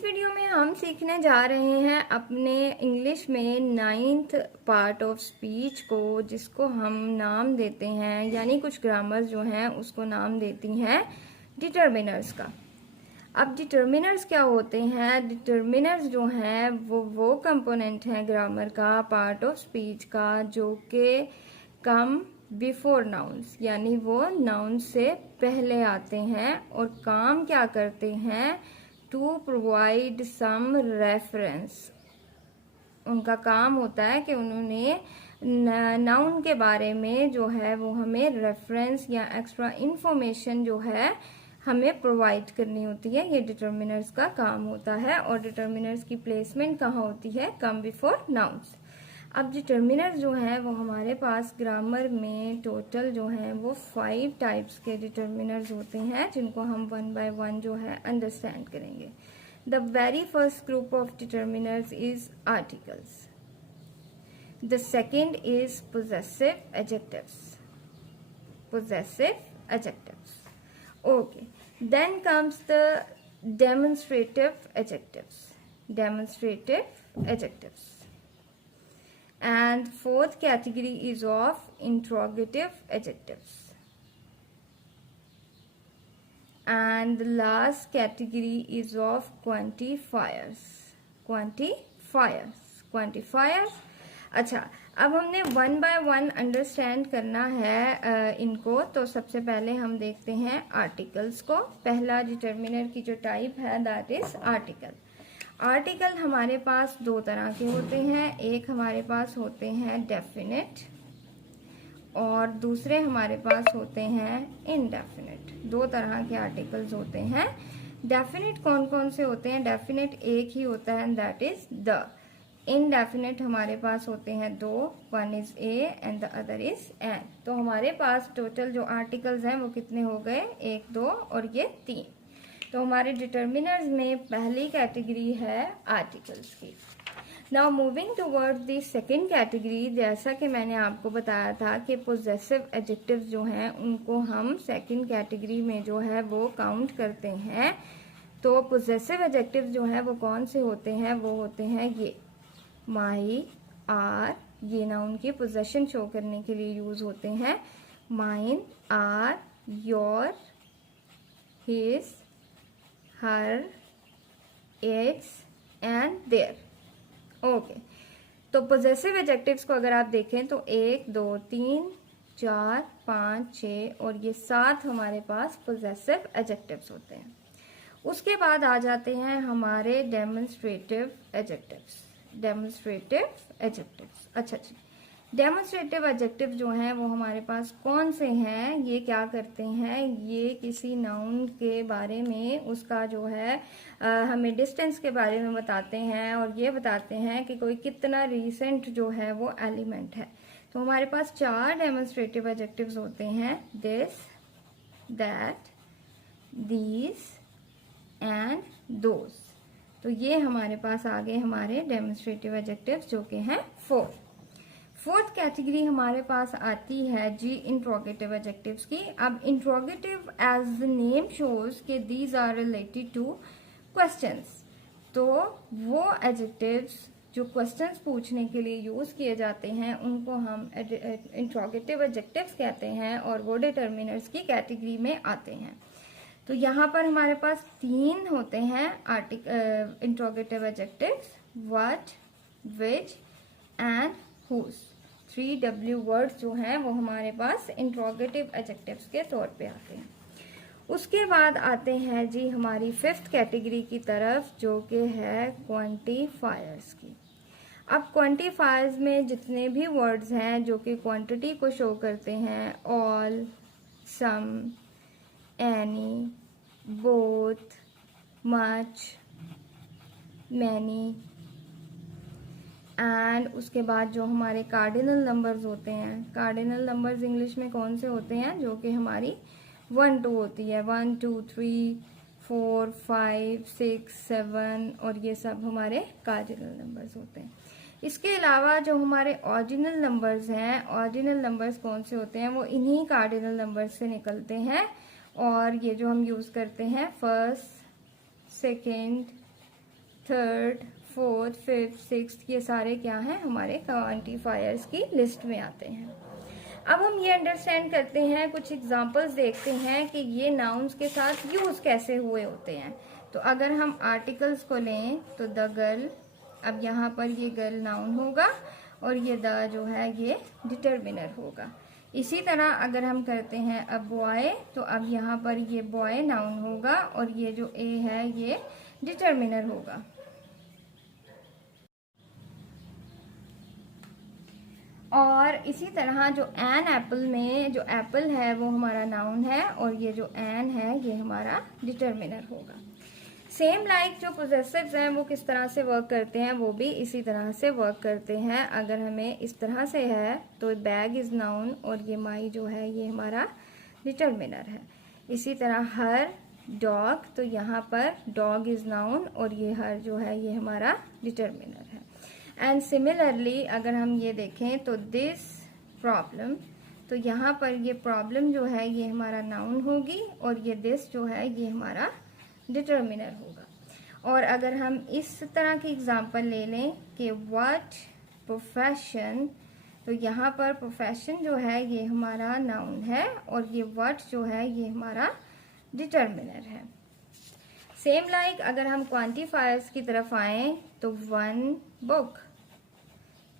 इस वीडियो में हम सीखने जा रहे हैं अपने इंग्लिश में 9th पार्ट ऑफ स्पीच को, जिसको हम नाम देते हैं, यानी कुछ ग्रामर जो हैं उसको नाम देती हैं डिटर्मिनर्स का। अब डिटर्मिनर्स क्या होते हैं? डिटर्मिनर्स जो हैं वो कंपोनेंट हैं ग्रामर का, पार्ट ऑफ स्पीच का, जो कि कम बिफोर नाउन्स, यानी वो नाउन से पहले आते हैं और काम क्या करते हैं? To provide some reference. उनका काम होता है कि उन्होंने नाउन के बारे में जो है वो हमें रेफरेंस या एक्स्ट्रा इंफॉर्मेशन जो है हमें प्रोवाइड करनी होती है। ये डिटर्मिनर्स का काम होता है और डिटर्मिनर्स की प्लेसमेंट कहाँ होती है? Come before nouns. अब डिटर्मिनर जो है वो हमारे पास ग्रामर में टोटल जो है वो 5 टाइप्स के डिटर्मिनर्स होते हैं, जिनको हम वन बाय वन जो है अंडरस्टैंड करेंगे। The very first group of determiners is articles. The second is possessive adjectives. Possessive adjectives, okay. Then comes the demonstrative adjectives. Demonstrative adjectives. And fourth category is of interrogative adjectives. And the last category is of quantifiers. Quantifiers. अच्छा, अब हमने one by one understand करना है इनको। तो सबसे पहले हम देखते हैं आर्टिकल्स को। पहला डिटर्मिनर की जो टाइप है दैट इज आर्टिकल। आर्टिकल हमारे पास दो तरह के होते हैं। एक हमारे पास होते हैं डेफिनेट और दूसरे हमारे पास होते हैं इनडेफिनेट। दो तरह के आर्टिकल्स होते हैं। डेफिनेट कौन कौन से होते हैं? डेफिनेट एक ही होता है, दैट इज द। इनडेफिनेट हमारे पास होते हैं दो, one is A and the other is an. तो हमारे पास टोटल जो आर्टिकल्स हैं वो कितने हो गए? 1, 2 और ये 3। तो हमारे डिटर्मिनर्स में पहली कैटेगरी है आर्टिकल्स की। Now moving toward the second category, जैसा कि मैंने आपको बताया था कि पोजेसिव एडजेक्टिव्स जो हैं उनको हम सेकेंड कैटेगरी में जो है वो काउंट करते हैं। तो पोजेसिव एडजेक्टिव्स जो हैं वो कौन से होते हैं? वो होते हैं ये माई, आर, ये नाउन की पोजेशन शो करने के लिए यूज होते हैं। Mine, our, your, his, her, its and their. Okay, तो पोजेसिव एडजेक्टिव्स को अगर आप देखें तो 1, 2, 3, 4, 5, 6 और ये 7 हमारे पास पोजेसिव एडजेक्टिव्स होते हैं। उसके बाद आ जाते हैं हमारे डेमोन्स्ट्रेटिव एडजेक्टिव्स। डेमोन्स्ट्रेटिव एडजेक्टिव्स, अच्छा जी, डेमोन्स्ट्रेटिव एडजेक्टिव जो हैं वो हमारे पास कौन से हैं? ये क्या करते हैं? ये किसी नाउन के बारे में, उसका जो है हमें डिस्टेंस के बारे में बताते हैं और ये बताते हैं कि कोई कितना रीसेंट जो है वो एलिमेंट है। तो हमारे पास 4 डेमोन्स्ट्रेटिव एडजेक्टिव्स होते हैं, this, that, these and those. तो ये हमारे पास आ गए हमारे डेमोन्स्ट्रेटिव एडजेक्टिव्स, जो कि हैं 4। फोर्थ कैटेगरी हमारे पास आती है जी इंट्रोगेटिव एडजेक्टिव्स की। अब interrogative as the name shows के these are related to questions. तो वो एडजेक्टिव्स जो क्वेश्चंस पूछने के लिए यूज किए जाते हैं उनको हम इंट्रोगेटिव एडजेक्टिव्स कहते हैं और वो डिटर्मिनर्स की कैटेगरी में आते हैं। तो यहाँ पर हमारे पास 3 होते हैं interrogative adjectives, what, which and whose. 3W words जो हैं वो हमारे पास इंट्रोगेटिव एडजेक्टिव्स के तौर पे आते हैं। उसके बाद आते हैं जी हमारी 5th कैटेगरी की तरफ, जो कि है क्वांटिफायर्स की। अब क्वांटिफायर्स में जितने भी वर्ड्स हैं जो कि क्वांटिटी को शो करते हैं, all, some, any, both, much, many, and उसके बाद जो हमारे कार्डिनल नंबर्स होते हैं, कार्डिनल नंबर्स इंग्लिश में कौन से होते हैं? जो कि हमारी 1, 2 होती है, 1, 2, 3, 4, 5, 6, 7 और ये सब हमारे कार्डिनल नंबर्स होते हैं। इसके अलावा जो हमारे ऑर्डिनल नंबर्स हैं, ऑर्डिनल नंबर्स कौन से होते हैं? वो इन्हीं कार्डिनल नंबर्स से निकलते हैं और ये जो हम यूज करते हैं first, second, third, fourth, fifth, sixth, ये सारे क्या हैं, हमारे क्वांटिफायर्स की लिस्ट में आते हैं। अब हम ये अंडरस्टैंड करते हैं, कुछ एग्जांपल्स देखते हैं कि ये नाउन्स के साथ यूज कैसे हुए होते हैं। तो अगर हम आर्टिकल्स को लें तो द गर्ल, अब यहाँ पर ये गर्ल नाउन होगा और ये द जो है ये डिटर्मिनर होगा। इसी तरह अगर हम करते हैं अब बॉय, तो अब यहाँ पर ये बॉय नाउन होगा और ये जो ए है ये डिटर्मिनर होगा। और इसी तरह जो एन एप्पल में जो एप्पल है वो हमारा नाउन है और ये जो एन है ये हमारा डिटर्मिनर होगा। सेम लाइक जो पोजेसिव्स हैं वो किस तरह से वर्क करते हैं, वो भी इसी तरह से वर्क करते हैं। अगर हमें इस तरह से है तो बैग इज नाउन और ये माई जो है ये हमारा डिटर्मिनर है। इसी तरह हर, डॉग, तो यहाँ पर डॉग इज नाउन और ये हर जो है ये हमारा डिटर्मिनर है। एंड सिमिलरली अगर हम ये देखें तो दिस प्रॉब्लम, तो यहाँ पर ये प्रॉब्लम जो है ये हमारा नाउन होगी और ये दिस जो है ये हमारा डिटर्मिनर होगा। और अगर हम इस तरह की एग्जांपल ले लें कि व्हाट प्रोफेशन, तो यहाँ पर प्रोफेशन जो है ये हमारा नाउन है और ये व्हाट जो है ये हमारा डिटर्मिनर है। सेम लाइक अगर हम क्वांटिफायर्स की तरफ आए तो वन बुक,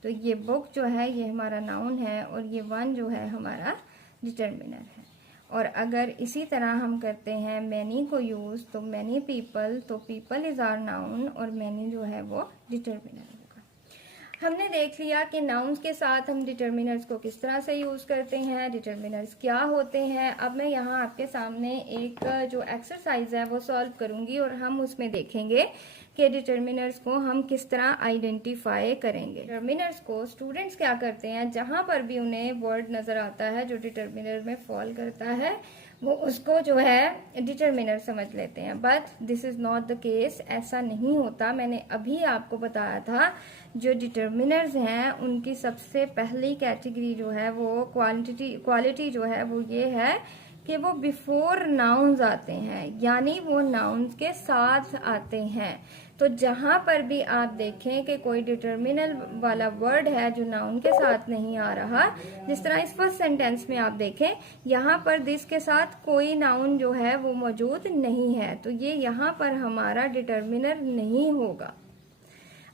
तो ये बुक जो है ये हमारा नाउन है और ये वन जो है हमारा डिटर्मिनर है। और अगर इसी तरह हम करते हैं मैनी को यूज, तो मैनी पीपल, तो पीपल इज आवर नाउन और मैनी जो है वो डिटर्मिनर होगा। हमने देख लिया कि नाउन्स के साथ हम डिटर्मिनर्स को किस तरह से यूज करते हैं, डिटर्मिनर्स क्या होते हैं। अब मैं यहाँ आपके सामने एक जो एक्सरसाइज है वो सॉल्व करूंगी और हम उसमें देखेंगे कि डिटर्मिनर्स को हम किस तरह आइडेंटिफाई करेंगे। डिटर्मिनर्स को स्टूडेंट्स क्या करते हैं, जहां पर भी उन्हें वर्ड नजर आता है जो डिटर्मिनर में फॉल करता है वो उसको जो है डिटर्मिनर समझ लेते हैं। But this is not the case, ऐसा नहीं होता। मैंने अभी आपको बताया था जो डिटर्मिनर्स हैं उनकी सबसे पहली कैटेगरी जो है वो क्वालिटी जो है वो ये है कि वो बिफोर नाउन्स आते हैं, यानी वो नाउन्स के साथ आते हैं। तो जहां पर भी आप देखें कि कोई डिटर्मिनर वाला वर्ड है जो नाउन के साथ नहीं आ रहा, जिस तरह इस फर्स्ट सेंटेंस में आप देखें यहाँ पर दिस के साथ कोई नाउन जो है वो मौजूद नहीं है, तो ये यहाँ पर हमारा डिटर्मिनर नहीं होगा।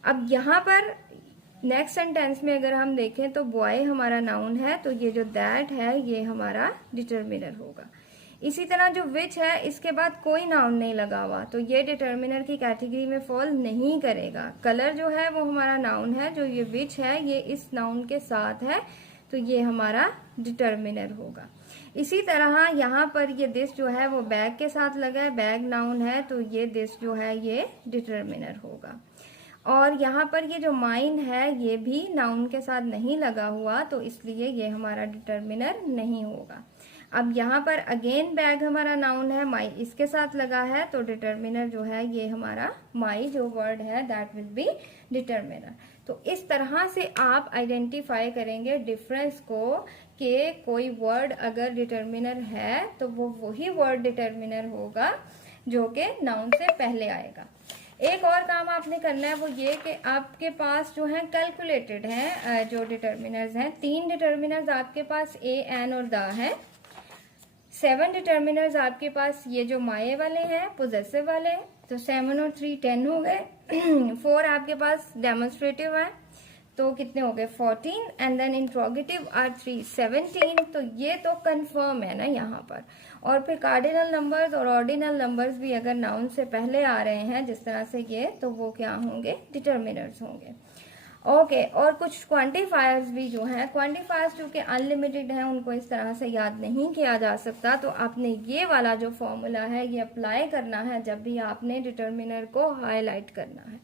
अब यहाँ पर नेक्स्ट सेंटेंस में अगर हम देखें तो बॉय हमारा नाउन है, तो ये जो दैट है ये हमारा डिटर्मिनर होगा। इसी तरह जो विच है इसके बाद कोई नाउन नहीं लगा हुआ, तो ये डिटर्मिनर की कैटेगरी में फॉल नहीं करेगा। कलर जो है वो हमारा नाउन है, जो ये विच है ये इस नाउन के साथ है, तो ये हमारा डिटर्मिनर होगा। इसी तरह यहाँ पर ये दिस जो है वो बैग के साथ लगा है, बैग नाउन है, तो ये दिस जो है ये डिटर्मिनर होगा। और यहाँ पर ये जो माइन है ये भी नाउन के साथ नहीं लगा हुआ, तो इसलिए ये हमारा डिटर्मिनर नहीं होगा। अब यहाँ पर अगेन बैग हमारा नाउन है, माई इसके साथ लगा है, तो डिटर्मिनर जो है ये हमारा माई जो वर्ड है दैट विल बी डिटर्मिनर। तो इस तरह से आप आइडेंटिफाई करेंगे डिफरेंस को कि कोई वर्ड अगर डिटर्मिनर है तो वो वही वर्ड डिटर्मिनर होगा जो कि नाउन से पहले आएगा। एक और काम आपने करना है वो ये कि आपके पास जो है कैलकुलेटेड हैं जो डिटर्मिनर्स हैं, 3 डिटर्मिनर्स आपके पास ए, एन और द हैं। 7 डिटर्मिनर्स आपके पास ये जो माये वाले हैं पोजेसिव वाले हैं, तो 7 और 3 10 हो गए। 4 आपके पास डेमोन्स्ट्रेटिव है, तो कितने हो गए 14, एंड देन इंट्रोगेटिव आर 3 17। तो ये तो कंफर्म है ना यहाँ पर। और फिर कार्डिनल नंबर्स और ऑर्डिनल नंबर्स भी अगर नाउन से पहले आ रहे हैं जिस तरह से ये, तो वो क्या होंगे, डिटर्मिनर्स होंगे। ओके, और कुछ क्वांटिफायर्स भी जो हैं, क्वांटिफायर्स जो कि अनलिमिटेड हैं उनको इस तरह से याद नहीं किया जा सकता, तो आपने ये वाला जो फॉर्मूला है ये अप्लाई करना है जब भी आपने डिटर्मिनर को हाईलाइट करना है।